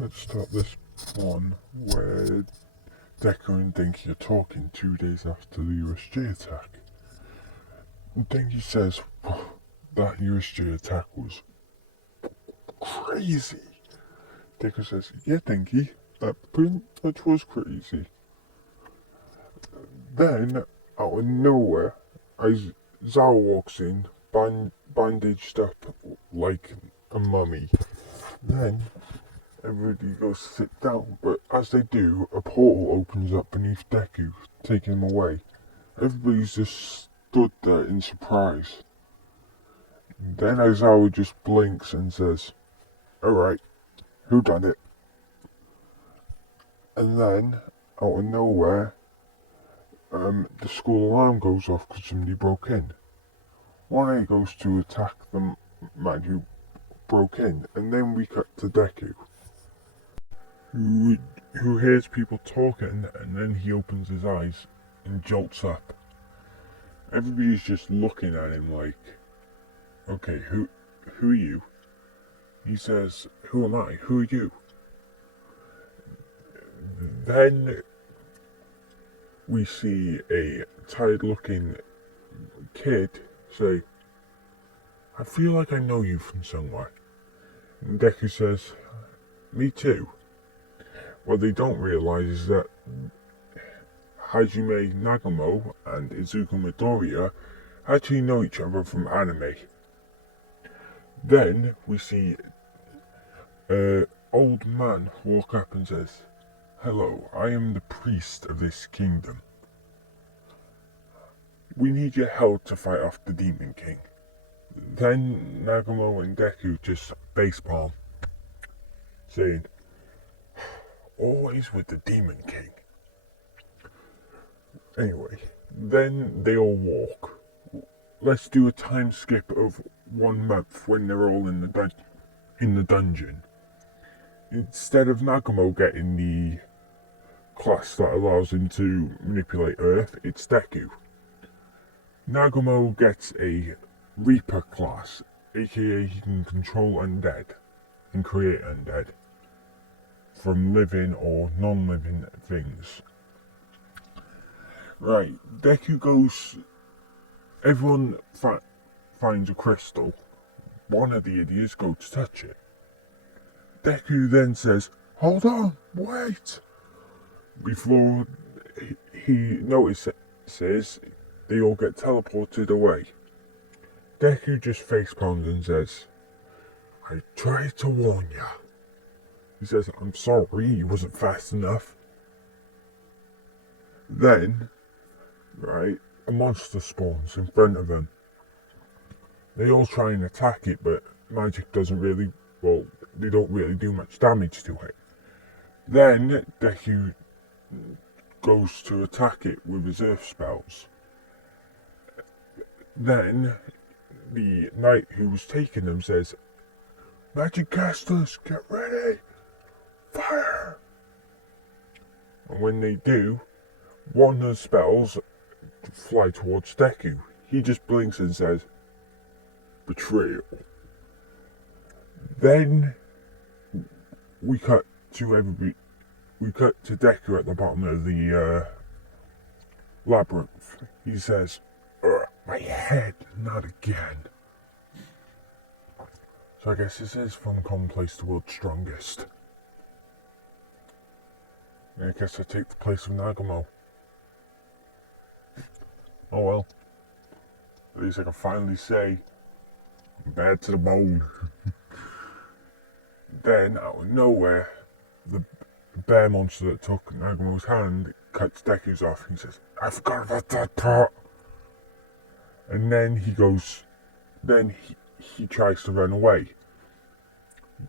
Let's start this one where Deku and Denki are talking 2 days after the USG attack. And Denki says, that USG attack was crazy. Deku says, yeah, Denki, that pretty much was crazy. Then, out of nowhere, as Zao walks in, bandaged up like a mummy. Then, everybody goes to sit down, but as they do, a portal opens up beneath Deku, taking him away. Everybody's just stood there in surprise. Then Aizawa just blinks and says, alright, who done it? And then, out of nowhere, the school alarm goes off because somebody broke in. 1A goes to attack the man who broke in, and then we cut to Deku, who hears people talking, and then he opens his eyes and jolts up. Everybody's just looking at him like, okay, who are you? He says, who am I? Who are you? Then we see a tired-looking kid say, I feel like I know you from somewhere. And Deku says, me too. What they don't realize is that Hajime Nagamo and Izuku Midoriya actually know each other from anime. Then we see an old man walk up and says, hello, I am the priest of this kingdom. We need your help to fight off the Demon King. Then Nagamo and Deku just facepalm, saying, always with the Demon King. Anyway, then they all walk. Let's do a time skip of 1 month when they're all in the dungeon. Instead of Nagamo getting the class that allows him to manipulate Earth, it's Deku. Nagamo gets a Reaper class, aka he can control undead and create undead from living or non-living things. Right, Deku goes. Everyone finds a crystal. One of the idiots goes to touch it. Deku then says, hold on, wait! Before he notices, they all get teleported away. Deku just facepalms and says, I tried to warn ya. He says, I'm sorry, he wasn't fast enough. Then, right, a monster spawns in front of them. They all try and attack it, but magic doesn't really, they don't really do much damage to it. Then Deku goes to attack it with his earth spells. Then the knight who was taking them says, magic casters, get ready, fire! And when they do, one of the spells fly towards Deku. He just blinks and says, betrayal. Then we cut to Deku at the bottom of the labyrinth. He says, my head, not again. So I guess this is from commonplace to world's strongest. I guess I take the place of Nagamo. Oh well. At least I can finally say, I'm bad to the bone. Then, out of nowhere, the bear monster that took Nagamo's hand cuts Deku's off. He says, I forgot about that part. And then he goes, he tries to run away.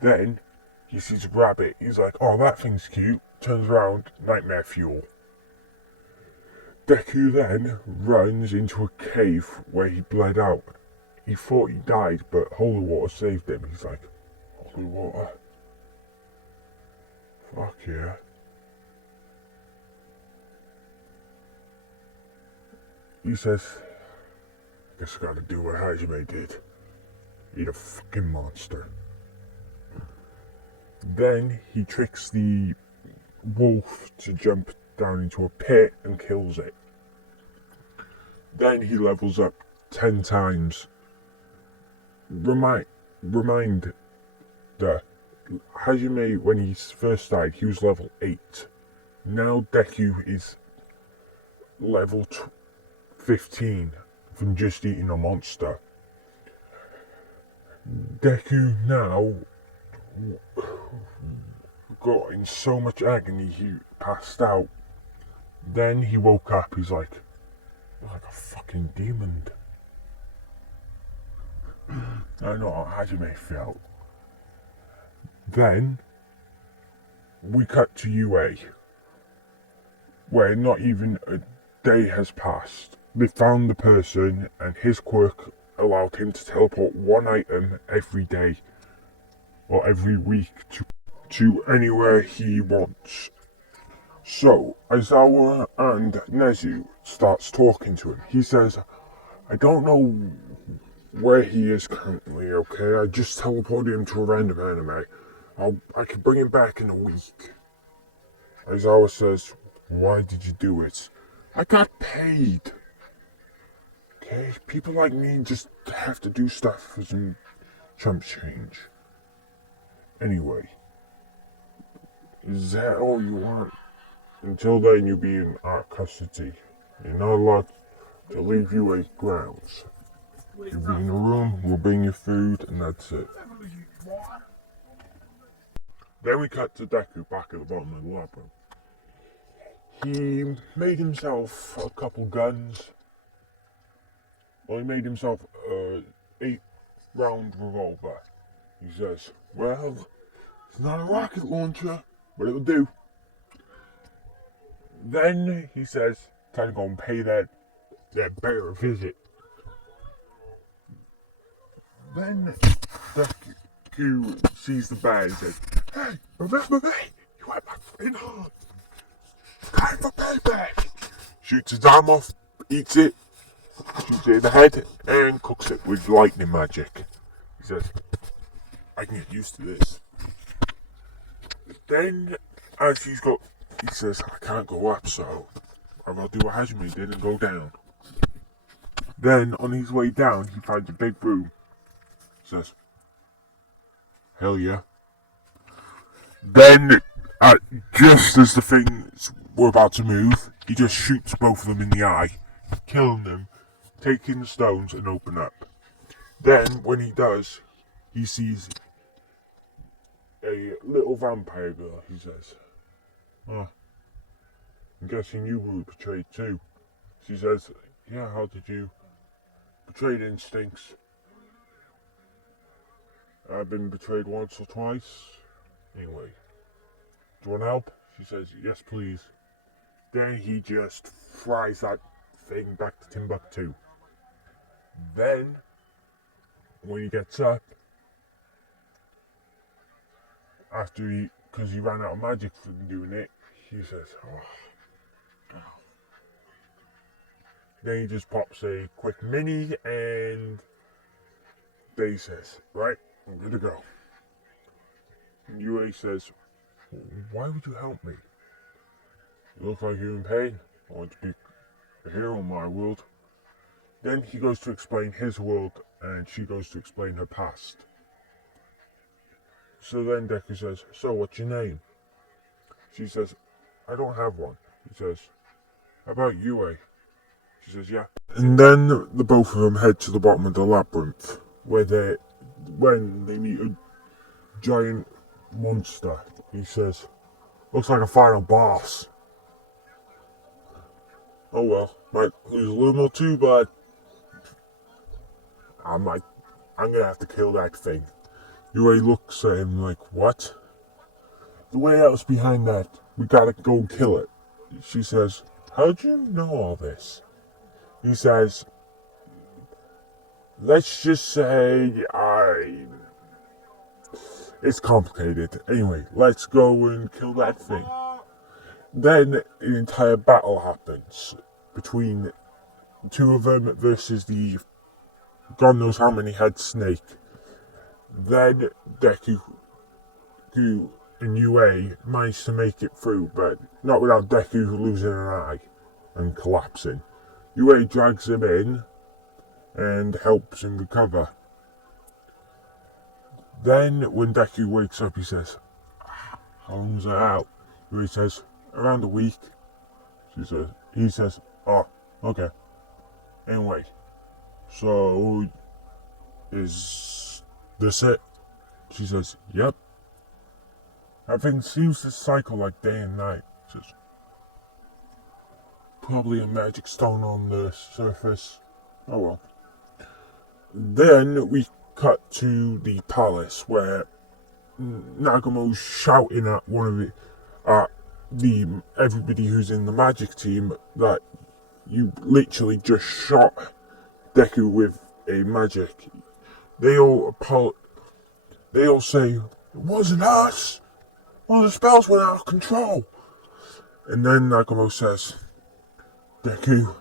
Then he sees a rabbit. He's like, oh, that thing's cute. Turns around, nightmare fuel. Deku then runs into a cave where he bled out. He thought he died, but holy water saved him. He's like, holy water? Fuck yeah. He says, I guess I gotta do what Hajime did. Eat a fucking monster. Then he tricks the wolf to jump down into a pit and kills it. Then he levels up 10 times. Reminder, Hajime, when he first died, he was level 8. Now Deku is level 15 from just eating a monster. Deku now got in so much agony he passed out. Then he woke up, he's like a fucking demon. I know how Hajime felt. Then we cut to UA, where not even a day has passed. They found the person, and his quirk allowed him to teleport one item every day or every week to anywhere he wants. So Aizawa and Nezu starts talking to him. He says, I don't know where he is currently, okay? I just teleported him to a random anime. I can bring him back in a week. Aizawa says, why did you do it? I got paid. Okay, people like me just have to do stuff for some chump change. Anyway, is that all you want? Until then, you'll be in our custody. You're not allowed to leave UA grounds. You'll be in a room, we'll bring you food, and that's it. Then we cut to Deku back at the bottom of the labyrinth. He made himself a couple guns. Well, he made himself a 8-round revolver. He says, well, it's not a rocket launcher, but it'll do. Then he says, time to go and pay that bear a visit. Then Deku sees the bear and says, hey, remember me? You had my fucking heart. Time for payback. Shoots his arm off, eats it, shoots it in the head, and cooks it with lightning magic. He says, I can get used to this. Then, as he says, I can't go up, so I'll do what Hajime did and go down. Then, on his way down, he finds a big room. He says, hell yeah. Then, just as the things were about to move, he just shoots both of them in the eye, killing them, taking the stones and open up. Then, when he does, he sees a little vampire girl. He says, oh, I'm guessing you were betrayed too. She says, yeah, how did you? Betrayed instincts. I've been betrayed once or twice. Anyway, do you want help? She says, yes please. Then he just fries that thing back to Timbuktu. Then, when he gets up, because he ran out of magic from doing it, he says, oh. Then he just pops a quick mini and Day says, right, I'm good to go. And UA says, why would you help me? You look like you're in pain. I want to be a hero in my world. Then he goes to explain his world and she goes to explain her past. So then Deku says, so what's your name? She says, I don't have one. He says, how about UA? She says, yeah. And then the both of them head to the bottom of the labyrinth, when they meet a giant monster. He says, looks like a final boss. Oh well, might lose a little more too, but I'm gonna have to kill that thing. UA looks at him like, what? The way else behind that, we gotta go and kill it. She says, how'd you know all this? He says, let's just say it's complicated. Anyway, let's go and kill that thing. Then an entire battle happens between the two of them versus the God knows how many head snake. Then Deku Deku and UA manage to make it through, but not without Deku losing an eye and collapsing. UA drags him in and helps him recover. Then, when Deku wakes up, he says, "How long was I out?" UA says, "Around a week." He says, "Oh, okay. Anyway, so is this it?" She says, "Yep. Everything seems to cycle like day and night." She says, "Probably a magic stone on the surface. Oh well." Then we cut to the palace where Nagumo's shouting at everybody who's in the magic team that you literally just shot Deku with a magic. They all say, "It wasn't us. Well, the spells went out of control." And then Nagumo says, "Deku,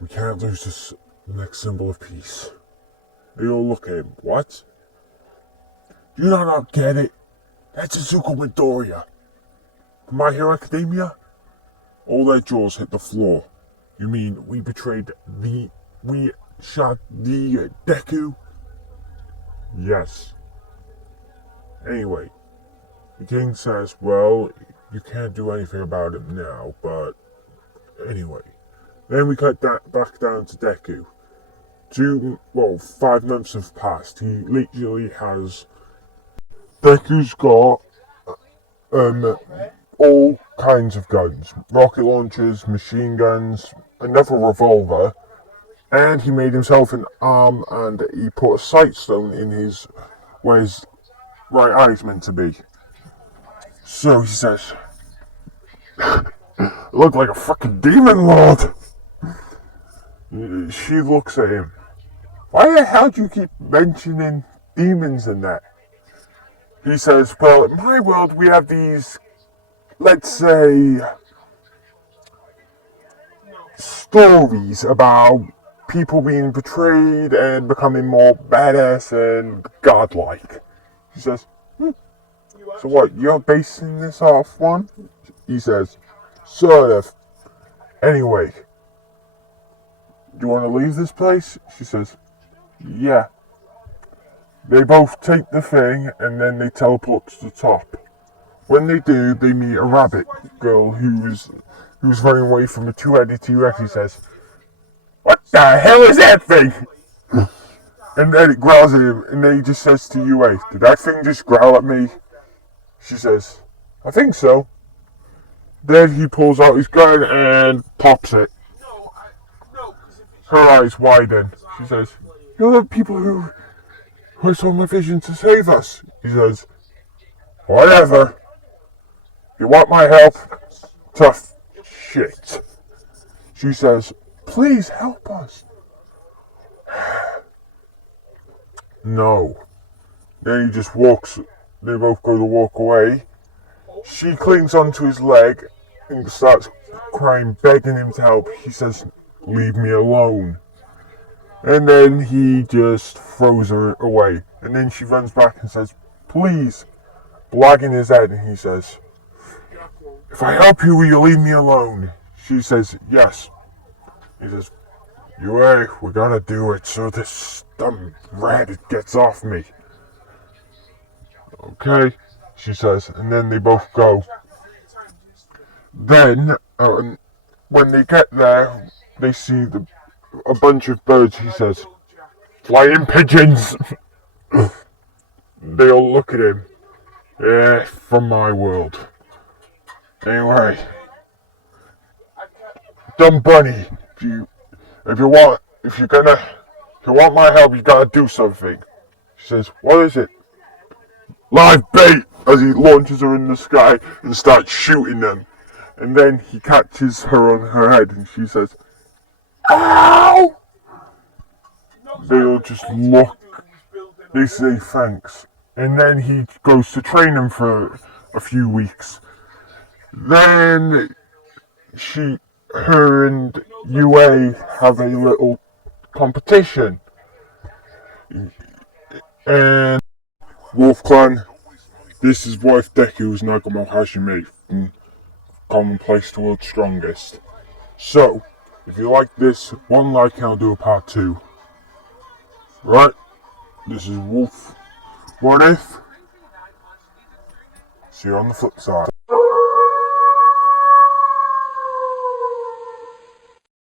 we can't lose this next symbol of peace." They all look at him. "What? Do you not get it? That's Izuku Midoriya from My Hero Academia." All their jaws hit the floor. "You mean we shot the Deku?" "Yes." Anyway, the king says, "Well, you can't do anything about it now, but anyway." Then we cut back down to Deku. 5 months have passed. He literally has... Deku's got all kinds of guns. Rocket launchers, machine guns, another revolver, and he made himself an arm and he put a sight stone in where his right eye's meant to be. So he says, "Look like a fucking demon lord." She looks at him. "Why the hell do you keep mentioning demons in that?" He says, "Well, in my world we have these, let's say, stories about people being betrayed and becoming more badass and godlike." He says, "So what, you're basing this off one?" He says, "Sort of. Anyway, do you want to leave this place?" She says, "Yeah." They both take the thing and then they teleport to the top. When they do, they meet a rabbit girl who's running away from a two-headed T-Rex. He says, "What the hell is that thing?" And then it growls at him, and then he just says to UA, "Did that thing just growl at me?" She says, "I think so." Then he pulls out his gun and pops it. Her eyes widen. She says, "You're the people who saw my vision to save us." He says, "Whatever. You want my help? Tough shit." She says, "Please help us." No. Then he just walks. They both go to walk away. She clings onto his leg and starts crying, begging him to help. He says, "Leave me alone." And then he just throws her away. And then she runs back and says, "Please," wagging his head. And he says, "If I help you, will you leave me alone?" She says, "Yes." He says, "UA, we gotta do it so this dumb rat gets off me." "Okay," she says, and then they both go. Then, when they get there, they see a bunch of birds. He says, "Flying pigeons." They all look at him. "Yeah, from my world." Anyway, dumb bunny, if you want my help, you gotta do something. She says, "What is it?" "Live bait," as he launches her in the sky and starts shooting them. And then he catches her on her head and she says, "Ow!" They all just look. They say thanks. And then he goes to train them for a few weeks. Then her and UA have a little competition. And Wolf Clan, this is wife Deku's Nagamo Hajime from Commonplace to World's Strongest. So, if you like this, one like and I'll do a part 2. Right, this is Wolf. What if? See you on the flip side.